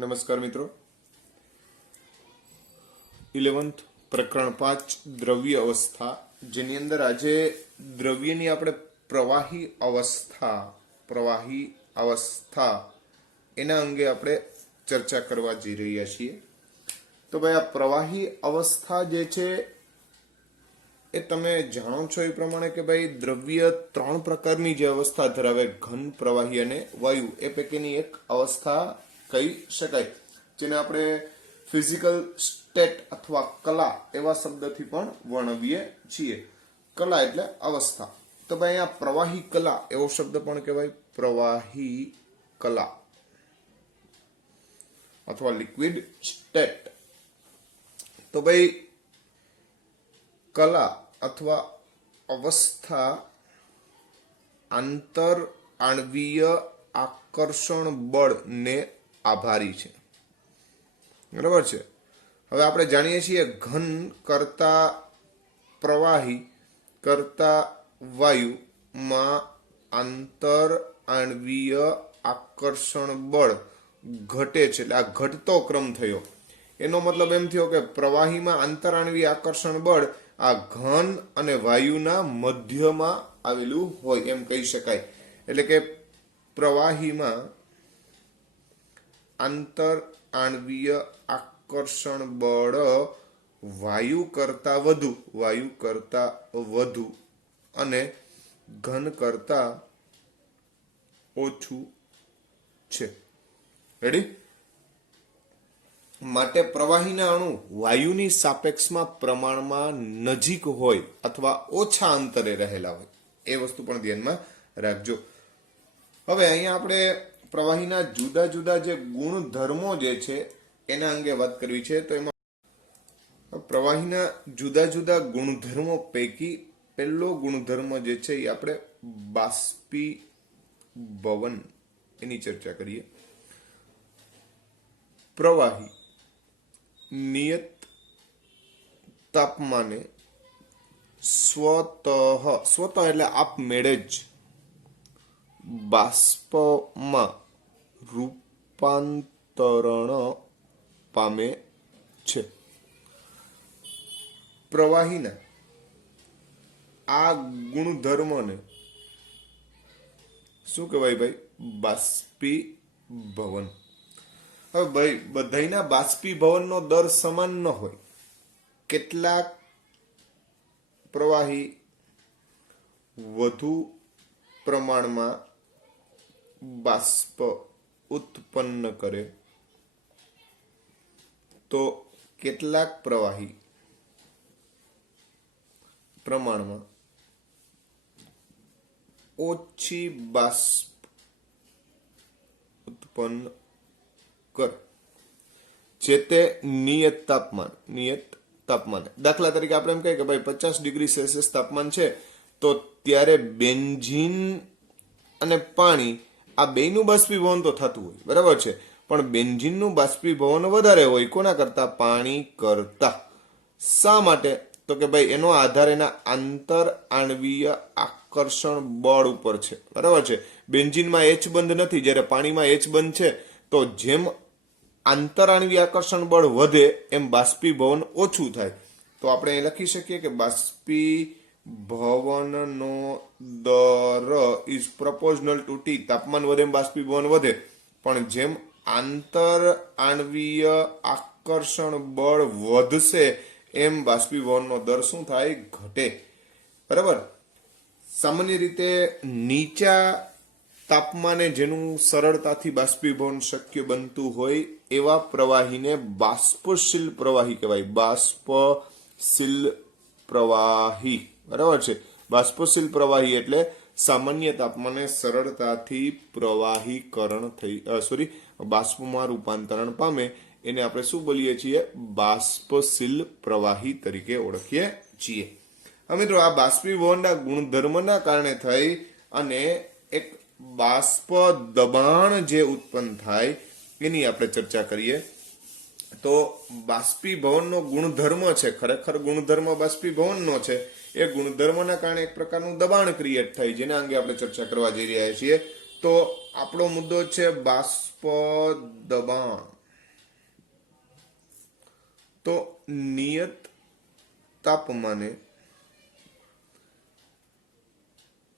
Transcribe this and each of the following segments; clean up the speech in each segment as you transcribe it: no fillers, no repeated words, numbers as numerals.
નમસ્કાર મિત્રો, 11th પ્રકરણ 5 દ્રવ્ય અવસ્થા, જેની અંદર આજે દ્રવ્યની આપણે પ્રવાહી અવસ્થા એના અંગે આપણે ચર્ચા કરવા જઈ રહ્યા છીએ. તો ભાઈ, આ પ્રવાહી અવસ્થા જે છે એ તમે જાણો છો એ પ્રમાણે કે ભાઈ દ્રવ્ય 3 પ્રકારની જે અવસ્થા ધરાવે, ઘન, પ્રવાહી અને વાયુ, એ પૈકીની એક અવસ્થા કહી શકાય, જેને આપણે ફિઝિકલ સ્ટેટ અથવા કલા એવા શબ્દથી પણ વર્ણવીએ છીએ. કલા એટલે અવસ્થા. તો ભાઈ અહીંયા પ્રવાહી કલા એવો શબ્દ પણ કહેવાય, પ્રવાહી કલા અથવા લિક્વિડ સ્ટેટ. તો ભાઈ કલા અથવા અવસ્થા આંતર આણ્વીય આકર્ષણ બળને આભારી છે. બરાબર છે. હવે આપણે જાણીએ છીએ ઘન કરતા પ્રવાહી કરતા વાયુમાં આંતર આણ્વીય આકર્ષણ બળ ઘટે છે. એટલે આ ઘટતો ક્રમ થયો. એનો મતલબ એમ થયો કે પ્રવાહીમાં આંતર આણ્વીય આકર્ષણ બળ આ ઘન અને વાયુના મધ્યમાં આવેલું હોય એમ કહી શકાય. એટલે કે પ્રવાહીમાં આંતર આણ્વીય આકર્ષણ બળ વાયુ કરતા વધુ અને ઘન કરતા ઓછું છે. રેડી? માટે પ્રવાહીના અણુ વાયુની સાપેક્ષમાં પ્રમાણમાં નજીક હોય અથવા ઓછા અંતરે રહેલા હોય, એ વસ્તુ પણ ધ્યાનમાં રાખજો. હવે અહીંયા આપણે પ્રવાહીના જુદા જુદા જે ગુણધર્મો જે છે એના અંગે વાત કરવી છે. તો એમાં પ્રવાહીના જુદા જુદા ગુણધર્મો પૈકી પહેલો ગુણધર્મ જે છે એ આપણે બાષ્પીભવન એની ચર્ચા કરીએ. પ્રવાહી નિયત તાપમાને સ્વતઃ એટલે આપમેળે જ બાષ્પમાં રૂપાંતરણ પામે છે. પ્રવાહીના આ ગુણધર્મને શું કહેવાય ભાઈ? બાષ્પીભવન. હવે ભાઈ બધાના બાષ્પીભવનનો દર સમાન ન હોય. કેટલાક પ્રવાહી વધુ પ્રમાણમાં બાષ્પ ઉત્પન્ન કરે તો કેટલાક પ્રવાહી પ્રમાણમાં ઓછી બાષ્પ ઉત્પન્ન કરે, જે તે નિયત તાપમાને. દાખલા તરીકે આપણે એમ કહીએ કે ભાઈ 50 ડિગ્રી સેલ્સિયસ તાપમાન છે, તો ત્યારે બેન્ઝીન અને પાણી આ બેયનું બાષ્પીભવન તો થતું હોય, બરાબર છે, પણ બેન્ઝીનનું બાષ્પીભવન વધારે હોય કોના કરતા? પાણી કરતા. શા માટે? તો કે ભાઈ એનો આધાર એના આંતર આણ્વીય આકર્ષણ બળ ઉપર છે, બરાબર છે. બેન્ઝીનમાં H બંધ નથી, જ્યારે પાણીમાં H બંધ છે. તો જેમ આંતર આણ્વીય આકર્ષણ બળ વધે એમ બાષ્પીભવન ઓછું થાય. તો આપણે એ લખી શકીએ કે બાષ્પીભવનનો દર ઇઝ પ્રોપોર્શનલ ટુ T. તાપમાન વધે એમ બાષ્પીભવન વધે, પણ જેમ આંતર આણ્વીય આકર્ષણ બળ વધશે એમ બાષ્પીભવનનો દર શું થાય? ઘટે. બરાબર. સામાન્ય રીતે નીચા તાપમાને જેનું સરળતાથી બાષ્પીભવન શક્ય બનતું હોય એવા પ્રવાહીને બાષ્પશીલ પ્રવાહી કહેવાય. બાષ્પશીલ પ્રવાહી, બરાબર છે. બાષ્પશીલ પ્રવાહી એટલે સામાન્ય તાપમાને સરળતાથી બાષ્પમાં રૂપાંતરણ પામે, એને આપણે શું બોલીએ છીએ? બાષ્પશીલ પ્રવાહી તરીકે ઓળખીએ છીએ. હવે મિત્રો, આ બાષ્પીભવનના ગુણધર્મના કારણે થઈ અને એક બાષ્પ દબાણ જે ઉત્પન્ન થાય એની આપણે ચર્ચા કરીએ. તો બાષ્પીભવનનો ગુણધર્મ છે, ખરેખર ગુણધર્મ બાષ્પીભવનનો છે. એ ગુણધર્મના કારણે એક પ્રકારનું દબાણ ક્રિએટ થાય, જેના અંગે આપણે ચર્ચા કરવા જઈ રહ્યા છીએ. તો આપણો મુદ્દો છે બાષ્પ દબાણ. તો નિયત તાપમાને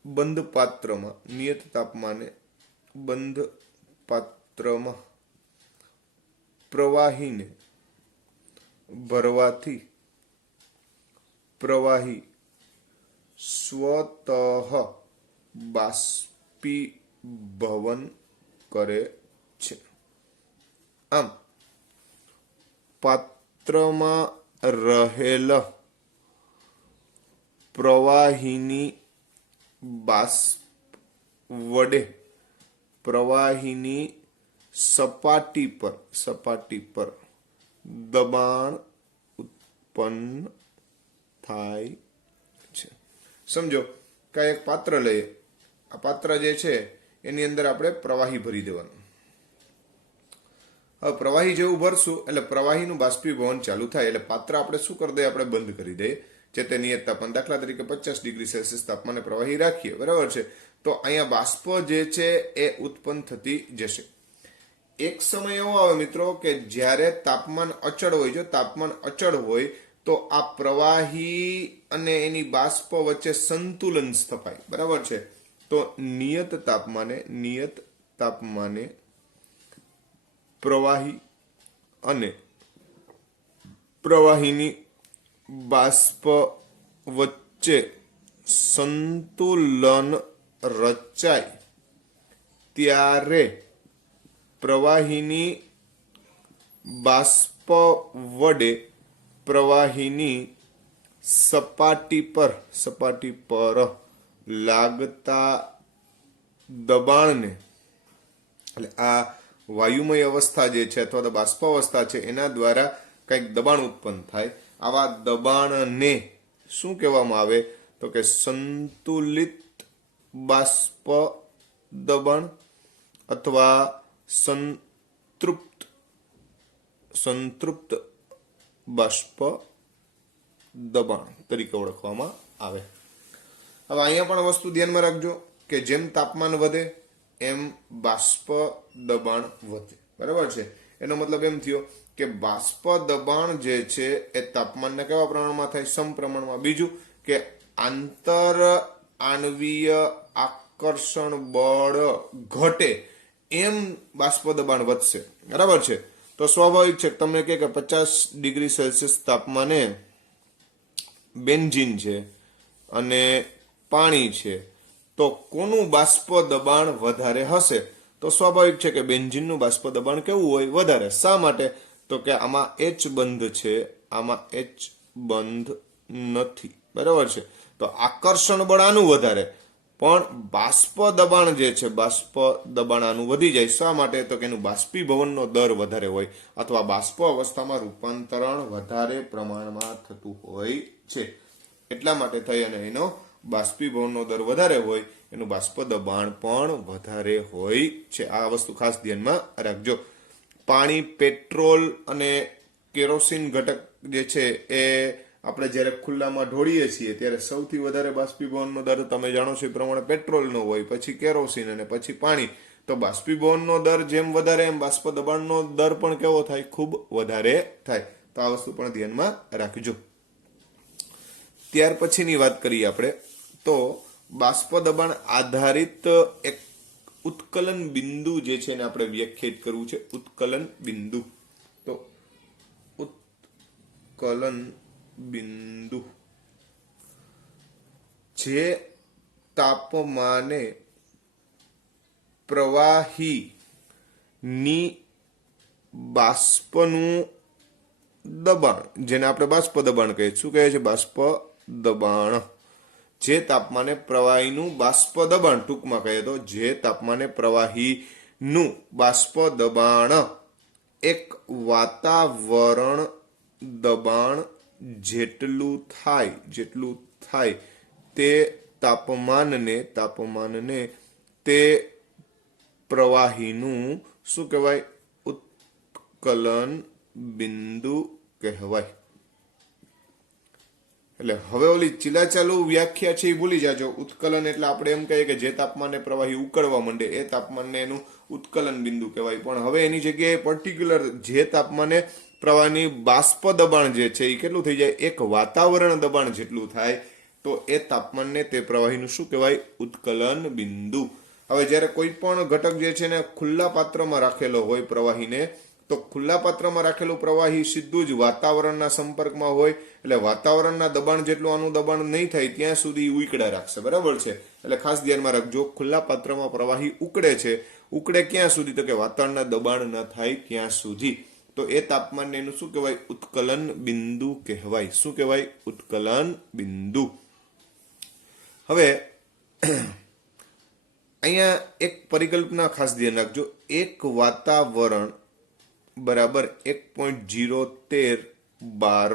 બંધ પાત્રમાં, નિયત તાપમાને બંધ પાત્રમાં પ્રવાહીને ભરવાથી પ્રવાહી સ્વતઃ બાષ્પીભવન કરે છે. આમ પાત્રમાં રહેલ પ્રવાહીની બાષ્પ વડે પ્રવાહીની સપાટી પર દબાણ ઉત્પન્ન થાય છે. સમજો કે એક પાત્ર લઈએ. આ પાત્ર જે છે એની અંદર આપણે પ્રવાહી ભરી દેવાનું. હવે પ્રવાહી જેવું ભરશું એટલે પ્રવાહીનું બાષ્પીભવન ચાલુ થાય એટલે પાત્ર આપણે શું કરી દઈએ, આપણે બંધ કરી દઈએ. જે તે નિયત તાપમાન, દાખલા તરીકે 50 ડિગ્રી સેલ્સિયસ તાપમાને પ્રવાહી રાખીએ, બરાબર છે. તો અહીંયા બાષ્પ જે છે એ ઉત્પન્ન થતી જશે. એક સમય એવો આવે મિત્રો કે જ્યારે તાપમાન અચળ હોય. જો તાપમાન અચળ હોય તો આ પ્રવાહી અને એની બાષ્પ વચ્ચે સંતુલન સ્થપાય, બરાબર છે. તો નિયત તાપમાને પ્રવાહી અને પ્રવાહીની બાષ્પ વચ્ચે સંતુલન રચાય ત્યારે પ્રવાહીની બાષ્પ વડે પ્રવાહીની સપાટી પર લાગતા દબાણને, એટલે આ વાયુમય અવસ્થા જે છે અથવા તો બાષ્પ અવસ્થા છે એના દ્વારા કંઈક દબાણ ઉત્પન્ન થાય. આવા દબાણને શું કહેવામાં આવે તો કે સંતુલિત બાષ્પ દબાણ અથવા સંતૃપ્ત બાષ્પ દબાણ તરીકે ઓળખવામાં આવે. હવે અહીંયા પણ વસ્તુ ધ્યાનમાં રાખજો કે જેમ તાપમાન વધે એમ બાષ્પ દબાણ વધે, બરાબર છે. એનો મતલબ એમ થયો કે બાષ્પ દબાણ જે છે એ તાપમાનના કેવા પ્રમાણમાં થાય, સમપ્રમાણમાં. બીજું કે આંતર આણવીય આકર્ષણ બળ ઘટે એમ બાષ્પ દબાણ વધશે, બરાબર છે. તો સ્વાભાવિક છે તમને કે 50 ડિગ્રી સેલ્સિયસ તાપમાને બેન્ઝીન છે અને પાણી છે, તો કોનું બાષ્પ દબાણ વધારે હશે? તો સ્વાભાવિક છે કે બેન્ઝીનનું બાષ્પ દબાણ કેવું હોય? વધારે. શા માટે? તો કે આમાં H બંધ છે, આમાં H બંધ નથી, બરાબર છે. તો આકર્ષણ બળ આનું વધારે, પણ બાષ્પ દબાણ જે છે, બાષ્પ દબાણ આનું વધી જાય. શા માટે? તો કે એનું બાષ્પીભવનનો દર વધારે હોય અથવા બાષ્પ અવસ્થામાં રૂપાંતરણ વધારે પ્રમાણમાં થતું હોય છે. એટલા માટે થઈ અને એનો બાષ્પીભવનનો દર વધારે હોય, એનું બાષ્પ દબાણ પણ વધારે હોય છે. આ વસ્તુ ખાસ ધ્યાનમાં રાખજો. પાણી, પેટ્રોલ અને કેરોસીન ઘટક જે છે એ આપણે જ્યારે ખુલ્લામાં ઢોળીએ છીએ ત્યારે સૌથી વધારે બાષ્પીભવનનો દર તમે જાણો છો એ પ્રમાણે પેટ્રોલનો હોય, પછી કેરોસીન અને પછી પાણી. તો બાષ્પીભવનનો દર જેમ વધારે એમ બાષ્પ દબાણનો દર પણ કેવો થાય? ખૂબ વધારે થાય. તો આ વસ્તુ પણ ધ્યાનમાં રાખજો. ત્યાર પછીની વાત કરીએ આપણે તો બાષ્પ દબાણ આધારિત એક ઉત્કલન બિંદુ જે છે એને આપણે વ્યાખ્યાયિત કરવું છે. ઉત્કલન બિંદુ. તો ઉત્કલન બિંદુ જે તાપમાને પ્રવાહીની બાષ્પનું દબાણ, જેને આપણે બાષ્પ દબાણ કહીએ. શું કહે છે? બાષ્પ દબાણ. જે તાપમાને પ્રવાહીનું બાષ્પ દબાણ, ટૂંકમાં કહીએ તો જે તાપમાને પ્રવાહીનું બાષ્પ દબાણ એક વાતાવરણ દબાણ જેટલું થાય તે તાપમાનને તે પ્રવાહીનું શું કહેવાય? ઉત્કલન બિંદુ કહેવાય. એટલે હવે ઓલી ચીલાચાલુ વ્યાખ્યા છે એ ભૂલી જાજો. ઉત્કલન એટલે આપણે એમ કહીએ કે જે તાપમાને પ્રવાહી ઉકળવા માંડે એ તાપમાનને એનું ઉત્કલન બિંદુ કહેવાય. પણ હવે એની જગ્યાએ પર્ટિક્યુલર જે તાપમાને પ્રવાહની બાષ્પ દબાણ જે છે એ કેટલું થઈ જાય, એક વાતાવરણ દબાણ જેટલું થાય, તો એ તાપમાનને તે પ્રવાહીનું શું કહેવાય, ઉત્કલન બિંદુ. હવે જ્યારે કોઈ પણ ઘટક જે છે ને ખુલ્લા પાત્રમાં રાખેલો હોય પ્રવાહીને, તો ખુલ્લા પાત્રમાં રાખેલું પ્રવાહી સીધું જ વાતાવરણના સંપર્કમાં હોય, એટલે વાતાવરણના દબાણ જેટલું આનું દબાણ નહીં થાય ત્યાં સુધી ઉકળા રાખશે, બરાબર છે. એટલે ખાસ ધ્યાનમાં રાખજો, ખુલ્લા પાત્રમાં પ્રવાહી ઉકળે છે, ઉકળે ક્યાં સુધી, તો કે વાતાવરણના દબાણ ન થાય ત્યાં સુધી. તો એ તાપમાનને એનું શું કહેવાય, ઉત્કલન બિંદુ કહેવાય. શું કહેવાય, ઉત્કલન બિંદુ. હવે અહીંયા એક પરિકલ્પના ખાસ ધ્યાન રાખજો, એક વાતાવરણ બરાબર 1.013 બાર,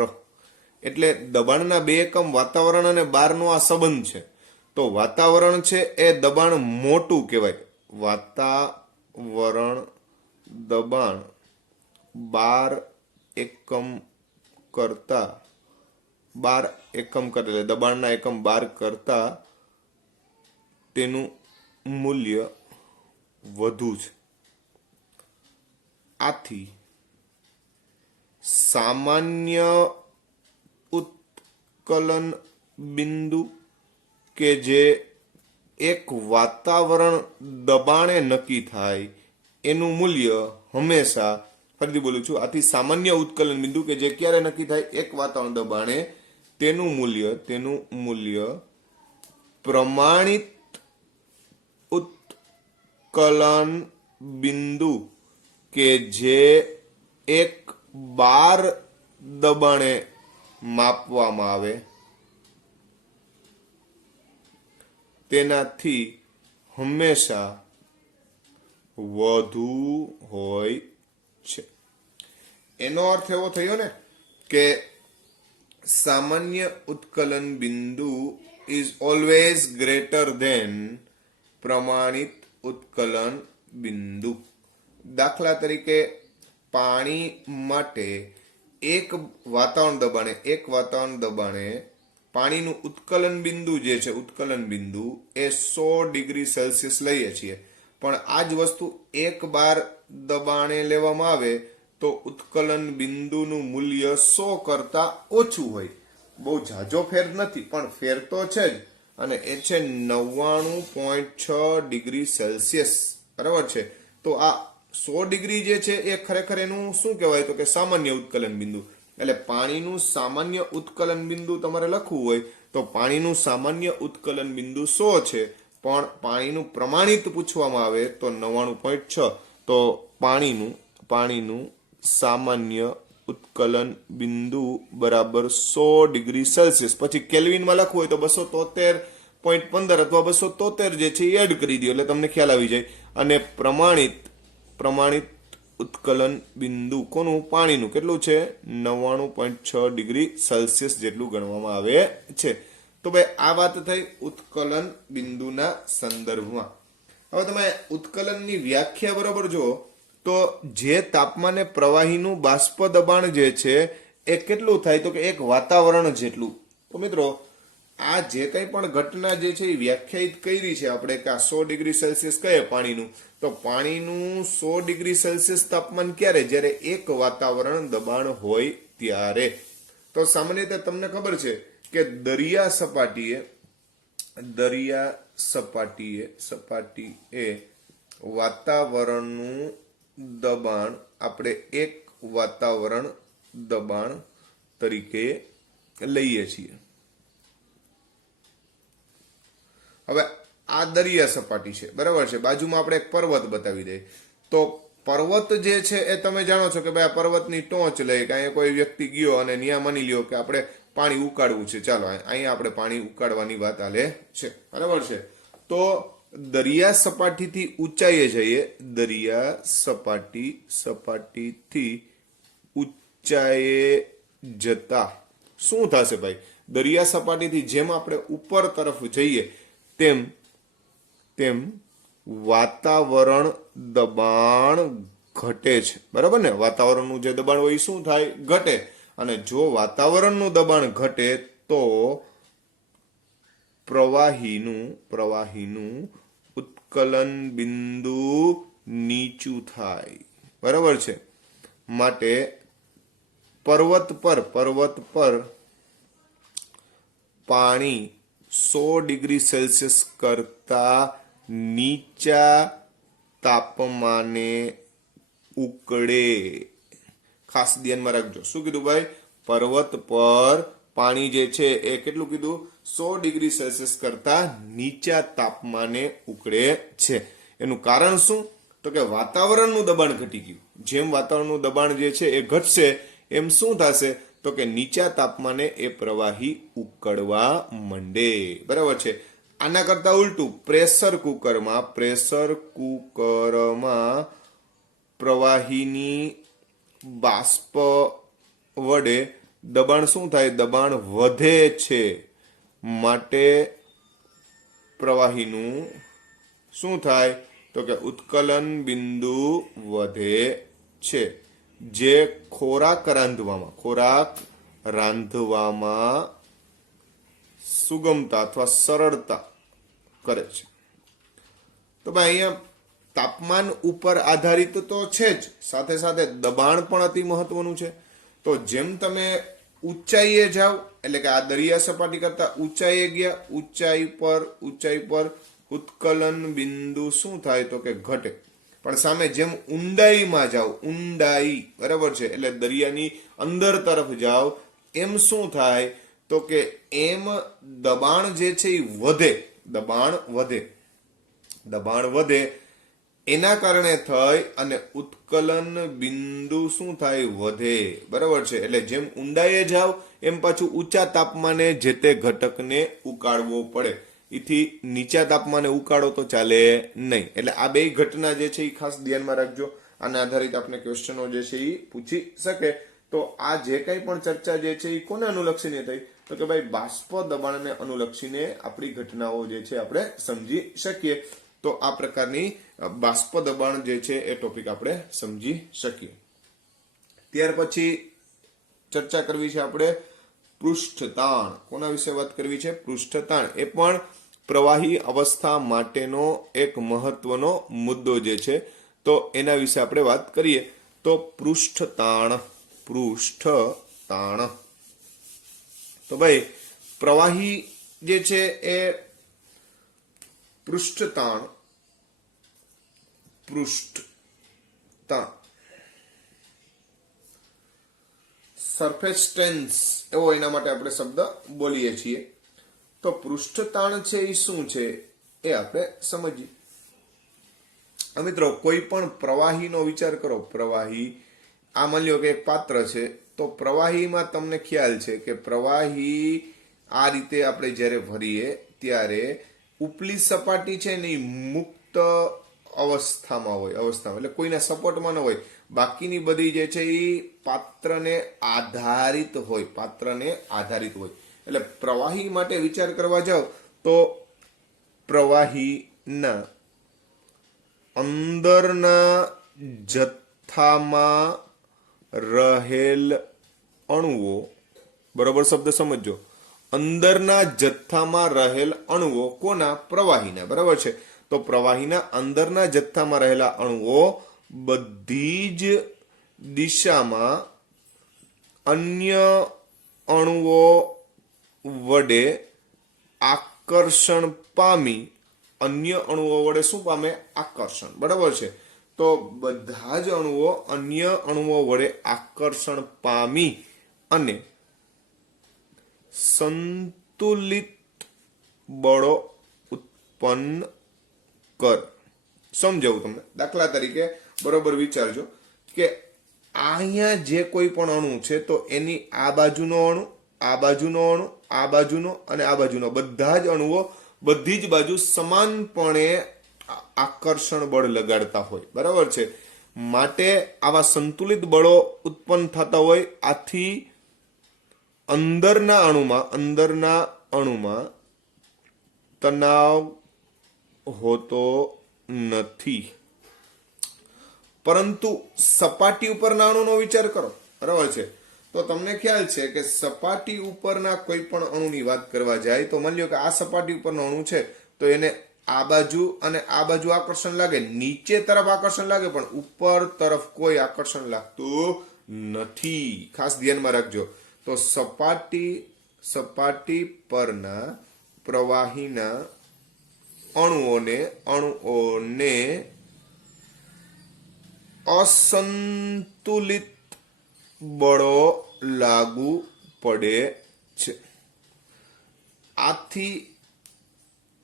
એટલે દબાણના બે એકમ વાતાવરણ અને બારનો આ સંબંધ છે. તો વાતાવરણ છે એ દબાણ મોટું કહેવાય, વાતાવરણ દબાણ 12 એકમ કરતા, 12 એકમ કરતા, એટલે દબાણના એકમ 12 કરતા તેનું મૂલ્ય વધુ છે. આથી સામાન્ય ઉત્કલન બિંદુ કે જે એક વાતાવરણ દબાણે નક્કી થાય એનું મૂલ્ય હંમેશા, ફરીથી બોલું છું, આથી સામાન્ય ઉત્કલન બિંદુ કે જે ક્યારે નક્કી થાય, એક વાતાવરણ દબાણે, તેનું મૂલ્ય પ્રમાણિત ઉત્કલન બિંદુ કે જે એક બાર દબાણે માપવામાં આવે તેનાથી હંમેશા વધુ હોય છે. એનો અર્થ એવો થયો ને કે સામાન્ય ઉત્કલન બિંદુ ઇઝ ઓલવેઝ ગ્રેટર ધેન પ્રમાણિત ઉત્કલન બિંદુ. દાખલા તરીકે પાણી માટે એક વાતાવરણ દબાણે પાણીનું ઉત્કલન બિંદુ જે છે, ઉત્કલન બિંદુ એ 100 ડિગ્રી સેલ્સિયસ લઈએ છીએ, પણ આ જ વસ્તુ એક બાર દબાણે લેવામાં આવે તો ઉત્કલન બિંદુનું મૂલ્ય 100 કરતા ઓછું હોય. બહુ ઝાઝો ફેર નથી, પણ ફેર તો છે જ, અને એ છે 99.6 ડિગ્રી સેલ્સિયસ, બરાબર છે. તો આ 100 ડિગ્રી જે છે એ ખરેખર એનું શું કહેવાય, તો કે સામાન્ય ઉત્કલન બિંદુ. એટલે પાણીનું સામાન્ય ઉત્કલન બિંદુ તમારે લખવું હોય તો પાણીનું સામાન્ય ઉત્કલન બિંદુ 100 છે, પણ પાણીનું પ્રમાણિત પૂછવામાં આવે તો 99.6. તો પાણીનું સામાન્ય ઉત્કલન બિંદુ બરાબર 100 ડિગ્રી સેલ્સિયસ. પછી કેલ્વિનમાં લખવું હોય તો 273.15 અથવા 273 જે છે એ એડ કરી દો, એટલે તમને ખ્યાલ આવી જાય. અને પ્રમાણિત ઉત્કલન બિંદુ કોનું, પાણીનું, કેટલું છે, 99.6 ડિગ્રી સેલ્સિયસ જેટલું ગણવામાં આવે છે. તો ભાઈ આ વાત થઈ ઉત્કલન બિંદુના સંદર્ભમાં. હવે તમે ઉત્કલનની વ્યાખ્યા બરાબર જુઓ તો જે તાપમાને પ્રવાહીનું બાષ્પ દબાણ જે છે એ કેટલું થાય, તો કે એક વાતાવરણ જેટલું. તો મિત્રો આ જે કંઈ પણ ઘટના જે છે એ વ્યાખ્યાયિત કરી છે આપણે કે આ 100 ડિગ્રી સેલ્સિયસ કહે પાણીનું, તો પાણીનું 100 ડિગ્રી સેલ્સિયસ તાપમાન ક્યારે, જ્યારે એક વાતાવરણ દબાણ હોય ત્યારે. તો સામાન્ય રીતે તમને ખબર છે કે દરિયા સપાટીએ વાતાવરણનું દબાણ આપણે એક વાતાવરણ દબાણ તરીકે લઈએ છીએ. હવે આ દરિયા સપાટી છે, બરાબર છે. બાજુમાં આપણે એક પર્વત બતાવી દઈએ. તો પર્વત જે છે એ તમે જાણો છો કે ભાઈ આ પર્વતની ટોચ લઈ કે અહીંયા કોઈ વ્યક્તિ ગયો અને ત્યાં માની લ્યો કે આપણે પાણી ઉકાળવું છે, ચાલો અહીંયા આપણે પાણી ઉકાળવાની વાત હાલે છે, બરાબર છે. તો દરિયા સપાટીથી ઊંચાઈએ જઈએ, દરિયા સપાટીથી ઊંચાઈએ જતા શું થશે ભાઈ, દરિયા સપાટીથી જેમ આપણે ઉપર તરફ જઈએ તેમ વાતાવરણ દબાણ ઘટે છે, બરાબર ને. વાતાવરણનું જે દબાણ હોય શું થાય, ઘટે. અને જો વાતાવરણનું દબાણ ઘટે તો પ્રવાહીનું ઉત્કલન બિંદુ નીચું થાય, બરાબર છે. માટે પર્વત પર પાણી 100 ડિગ્રી સેલ્સિયસ કરતા નીચા તાપમાને ઉકળે. ખાસ ધ્યાનમાં રાખજો. શું કીધું ભાઈ? પર્વત પર પાણી જે છે એ કેટલું કીધું? 100 ડિગ્રી સેલ્સિયસ કરતા નીચા તાપમાને ઉકળે છે. એનું કારણ શું? તો કે વાતાવરણનું દબાણ ઘટી ગયું. જેમ વાતાવરણનું દબાણ જે છે એ ઘટશે એમ શું થશે? તો કે નીચા તાપમાને એ પ્રવાહી ઉકળવા માંડે. બરાબર છે. આના કરતા ઉલટું પ્રેશર કુકરમાં પ્રવાહીની બાષ્પ વડે દબાણ શું થાય? દબાણ વધે છે. માટે પ્રવાહીનું શું થાય? તો કે ઉત્કલન બિંદુ વધે છે, જે ખોરાક રાંધવામાં સુગમતા અથવા સરળતા કરે છે. તો ભાઈ અહીંયા તાપમાન ઉપર આધારિત તો છે જ, સાથે સાથે દબાણ પણ અતિ મહત્વનું છે. તો જેમ તમે ઊંચાઈએ જાઓ, એટલે કે આ દરિયા સપાટી કરતા ઊંચાઈએ ગયા, ઊંચાઈ પર ઉત્કલન બિંદુ શું થાય? તો કે ઘટે. પણ સામે જેમ ઊંડાઈમાં જાઓ, બરાબર છે, એટલે દરિયાની અંદર તરફ જાઓ, એમ શું થાય? તો કે એમ દબાણ જે છે એ વધે. દબાણ વધે એના કારણે થઈ અને ઉત્કલન બિંદુ શું થાય? વધે. બરાબર છે. એટલે જેમ ઊંડાઈએ જાઓ એમ પાછું ઊંચા તાપમાને જે તે ઘટકને ઉકાળવો પડે. એથી નીચા તાપમાને ઉકાળો તો ચાલે નહીં. એટલે આ બે ઘટના જે છે એ ખાસ ધ્યાનમાં રાખજો. આના આધારિત આપણે ક્વેશ્ચનો જે છે એ પૂછી શકે. તો આ જે કંઈ પણ ચર્ચા જે છે એ કોને અનુલક્ષીને થઈ? તો કે ભાઈ બાષ્પ દબાણને અનુલક્ષીને આપણી ઘટનાઓ જે છે આપણે સમજી શકીએ. તો આ પ્રકારની બાષ્પ દબાણ જે છે એ ટોપિક આપણે સમજી શકીએ. ત્યાર પછી ચર્ચા કરવી છે આપણે પૃષ્ઠતાણ. કોના વિશે વાત કરવી છે? પૃષ્ઠતાણ. એ પણ પ્રવાહી અવસ્થા માટેનો એક મહત્વનો મુદ્દો જે છે, તો એના વિશે આપણે વાત કરીએ. તો પૃષ્ઠતાણ. તો ભાઈ પ્રવાહી જે છે એ પૃષ્ઠતાણ સરફેસ ટેન્સ એવો એના માટે આપણે શબ્દ બોલીએ છીએ. તો પૃષ્ઠતાણ છે એ શું છે એ આપણે સમજીએ. મિત્રો, કોઈ પણ પ્રવાહીનો વિચાર કરો. પ્રવાહી, આ માની લો કે એક પાત્ર છે, તો પ્રવાહીમાં તમને ખ્યાલ છે કે પ્રવાહી આ રીતે આપણે જ્યારે ભરીએ ત્યારે ઉપલી સપાટી છે ને એ મુક્ત અવસ્થામાં હોય, એટલે કોઈના સપોર્ટમાં ન હોય. બાકીની બધી જે છે એ પાત્રને આધારિત હોય. એટલે પ્રવાહી માટે વિચાર કરવા જાવ તો પ્રવાહીના અંદરના જથ્થામાં રહેલ અણુઓ, બરોબર શબ્દ સમજો, અંદરના જથ્થામાં રહેલ અણુઓ કોના? પ્રવાહીના. બરાબર છે. તો પ્રવાહીના અંદરના જથ્થામાં રહેલા અણુઓ બધી જ દિશામાં અન્ય અણુઓ વડે આકર્ષણ પામી, શું પામે? આકર્ષણ. બરાબર છે. તો બધા જ અણુઓ અન્ય અણુઓ વડે આકર્ષણ પામી અને સંતુલિત બળો ઉત્પન્ન કર. સમજાવું તમને. દાખલા તરીકે બરોબર વિચારજો કે અહીંયા જે કોઈ પણ અણુ છે, તો એની આ બાજુનો અણુ, આ બાજુનો અણુ, આ બાજુનો અને આ બાજુનો બધા જ અણુઓ બધી જ બાજુ સમાનપણે આકર્ષણ બળ લગાડતા હોય. બરાબર છે. માટે આવા સંતુલિત બળો ઉત્પન્ન થતા હોય. આથી અંદરના અણુમાં તણાવ હોતો નથી. પરંતુ સપાટી ઉપરના અણુનો વિચાર કરો. બરાબર છે. તો તમને ખ્યાલ છે કે સપાટી ઉપરના કોઈ પણ અણુની વાત કરવા જાય તો માની લો કે આ સપાટી ઉપરનો અણુ છે, તો એને આ બાજુ અને આ બાજુ આકર્ષણ લાગે, નીચે તરફ આકર્ષણ લાગે, પણ ઉપર તરફ કોઈ આકર્ષણ લાગતું નથી. ખાસ ધ્યાનમાં રાખજો. તો સપાટી પરના પ્રવાહીના અણુઓને અસંતુલિત બળો લાગુ પડે છે. આથી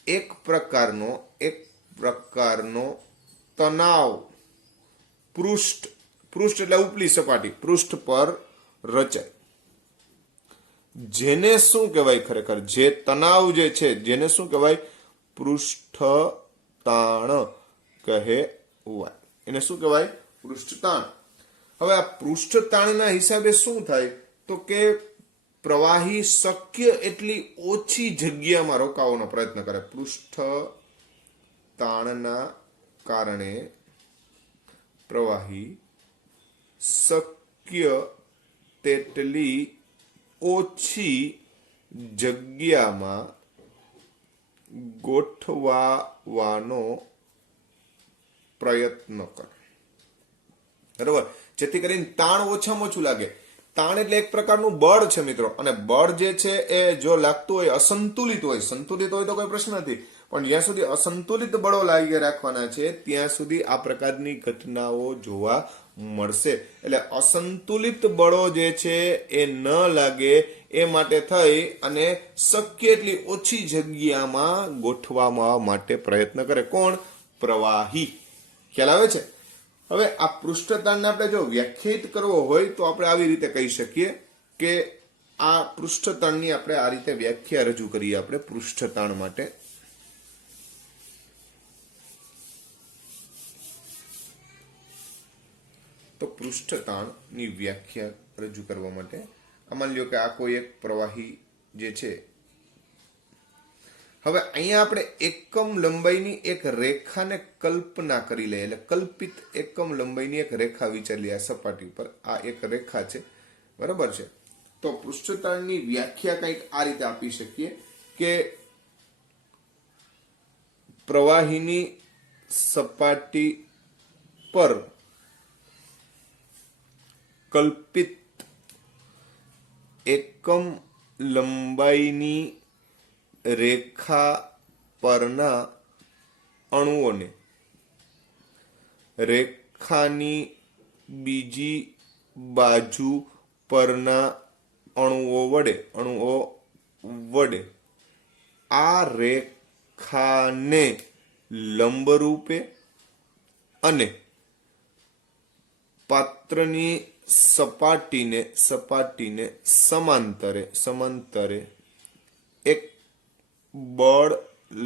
એક પ્રકારનો તણાવ પૃષ્ઠ એટલે ઉપલી સપાટી, પૃષ્ઠ પર રચાય. જેને શું કહેવાય? ખરેખર જે તણાવ જે છે જેને શું કહેવાય? પૃષ્ઠ તાણ કહેવાય. એને શું કહેવાય? પૃષ્ઠ તાણ. હવે આ પૃષ્ઠ તાણના હિસાબે શું થાય? તો કે પ્રવાહી શક્ય એટલી ઓછી જગ્યામાં રોકાવાનો પ્રયત્ન કરે. પૃષ્ઠ તાણના કારણે પ્રવાહી શક્ય તેટલી ઓછી જગ્યામાં ગોઠવવાનો પ્રયત્ન કરે. બરાબર? જેથી કરીને તાણ ઓછામાં ઓછું લાગે. તાણ એટલે એક પ્રકારનું બળ છે મિત્રો, અને બળ જે છે એ જો લાગતું હોય અસંતુલિત હોય, સંતુલિત હોય તો કોઈ પ્રશ્ન નથી, પણ જ્યાં સુધી અસંતુલિત બળો લાગી રાખવાના છે ત્યાં સુધી આ પ્રકારની ઘટનાઓ જોવા મળશે. એટલે અસંતુલિત બળો જે છે એ ન લાગે એ માટે થઈ અને શક્ય એટલી ઓછી જગ્યામાં ગોઠવવા માટે પ્રયત્ન કરે. કોણ? પ્રવાહી. ખ્યાલ આવે છે? હવે આ પૃષ્ઠતાણને આપણે જો વ્યાખ્યાયિત કરવો હોય તો આપણે આવી રીતે કહી શકીએ કે આ પૃષ્ઠતાણની આપણે આ રીતે વ્યાખ્યા રજૂ કરીએ. આપણે પૃષ્ઠતાણ માટે તો પૃષ્ઠતાણની વ્યાખ્યા રજૂ કરવા માટે માની લ્યો કે આ કોઈ એક પ્રવાહી જે છે. હવે અહીંયા આપણે એકમ લંબાઈની એક રેખાને કલ્પના કરી લઈએ, એટલે કલ્પિત એકમ લંબાઈની એક રેખા વિચારી લઈએ. આ સપાટી ઉપર આ એક રેખા છે, બરાબર છે? તો પૃષ્ઠતાણની વ્યાખ્યા કંઈક આ રીતે આપી શકીએ કે પ્રવાહીની સપાટી પર કલ્પિત એકમ લંબાઈની રેખા પરના અણુઓને રેખાની બીજી બાજુ પરના અણુઓ વડે આ રેખાને લંબરૂપે અને પાત્રની સપાટીને સમાંતરે એક બળ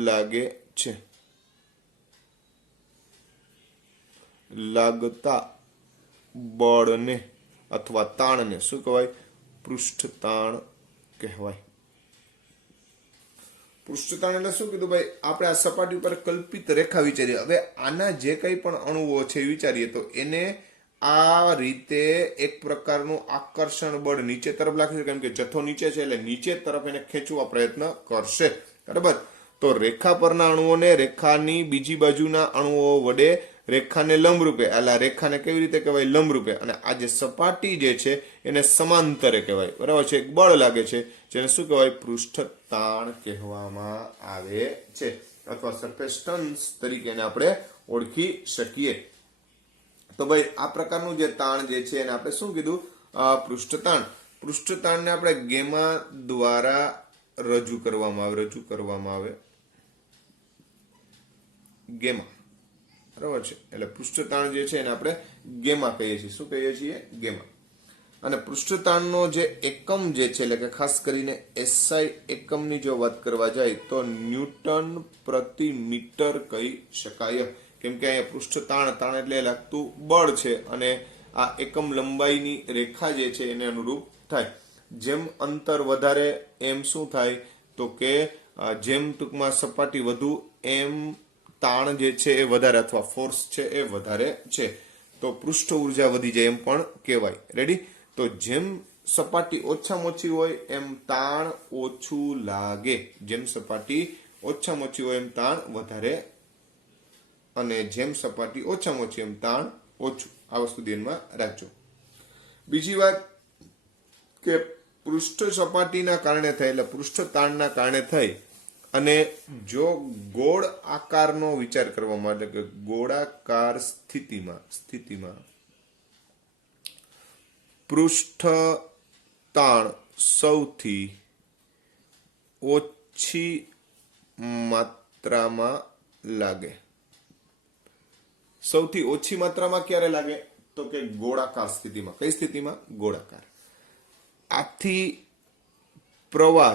લાગે છે. લાગતા બળને અથવા તાણને શું કહેવાય? પૃષ્ઠતાણ કહેવાય. પૃષ્ઠતાણ એટલે શું કીધું ભાઈ? આપણે આ સપાટી ઉપર કલ્પિત રેખા વિચારીએ. હવે આના જે કંઈ પણ અણુઓ છે વિચારીએ તો એને આ રીતે એક પ્રકારનું આકર્ષણ બળ નીચે તરફ લાગશે, કેમ કે જથ્થો નીચે છે એટલે નીચે તરફ એને ખેંચવા પ્રયત્ન કરશે. બરાબર? તો રેખા પરના અણુઓને રેખાની બીજી બાજુના અણુઓ વડે રેખાને લંબરૂપે, એટલે રેખાને કેવી રીતે કહેવાય? લંબરૂપે. અને આ જે સપાટી જે છે એને સમાંતરે કહેવાય. બરાબર છે? એક બળ લાગે છે જેને શું કહેવાય? પૃષ્ઠતાણ કહેવામાં આવે છે, અથવા સરફેસ ટેન્સ તરીકે એને આપણે ઓળખી શકીએ. તો ભાઈ આ પ્રકારનું જે તાણ જે છે એને આપણે શું કીધું? પૃષ્ઠતાણ. પૃષ્ઠતાણને આપણે ગેમા દ્વારા રજૂ કરવામાં આવે. ગેમા. બરાબર છે? એટલે પૃષ્ઠતાણ જે છે એને આપણે ગેમા કહીએ છીએ. શું કહીએ છીએ? ગેમા. અને પૃષ્ઠતાણનો જે એકમ જે છે, એટલે કે ખાસ કરીને એસઆઈ એકમની જો વાત કરવા જાય તો ન્યૂટન પ્રતિ મીટર કહી શકાય. કેમ કે અહીંયા પૃષ્ઠતાણ એટલે લાગતું બળ છે અને આ એકમ લંબાઈની રેખા જે છે એને અનુરૂપ થાય. જેમ અંતર વધારે એમ શું થાય? તો કે જેમ ટૂંકમાં સપાટી વધુ એમ તાણ જે છે એ વધારે, અથવા ફોર્સ છે એ વધારે છે. તો પૃષ્ઠ ઉર્જા વધી જાય એમ પણ કહેવાય. રેડી? તો જેમ સપાટી ઓછામાં ઓછી હોય એમ તાણ ઓછું લાગે. જેમ સપાટી ઓછામાં ઓછી હોય એમ તાણ વધારે, અને જેમ સપાટી ઓછામાં ઓછી એમ તાણ ઓછું. આ વસ્તુ ધ્યાનમાં રાખજો. બીજી વાત કે પૃષ્ઠ સપાટીના કારણે થઈ એટલે પૃષ્ઠ તાણના કારણે થઈ અને જો ગોળ આકારનો વિચાર કરવામાં એટલે કે ગોળાકાર સ્થિતિમાં પૃષ્ઠ તાણ સૌથી ઓછી માત્રામાં લાગે. સૌથી ઓછી માત્રામાં ક્યારે લાગે તો કે ગોળાકાર સ્થિતિમાં. કઈ સ્થિતિમાં? ગોળાકાર. આથી પ્રવાહ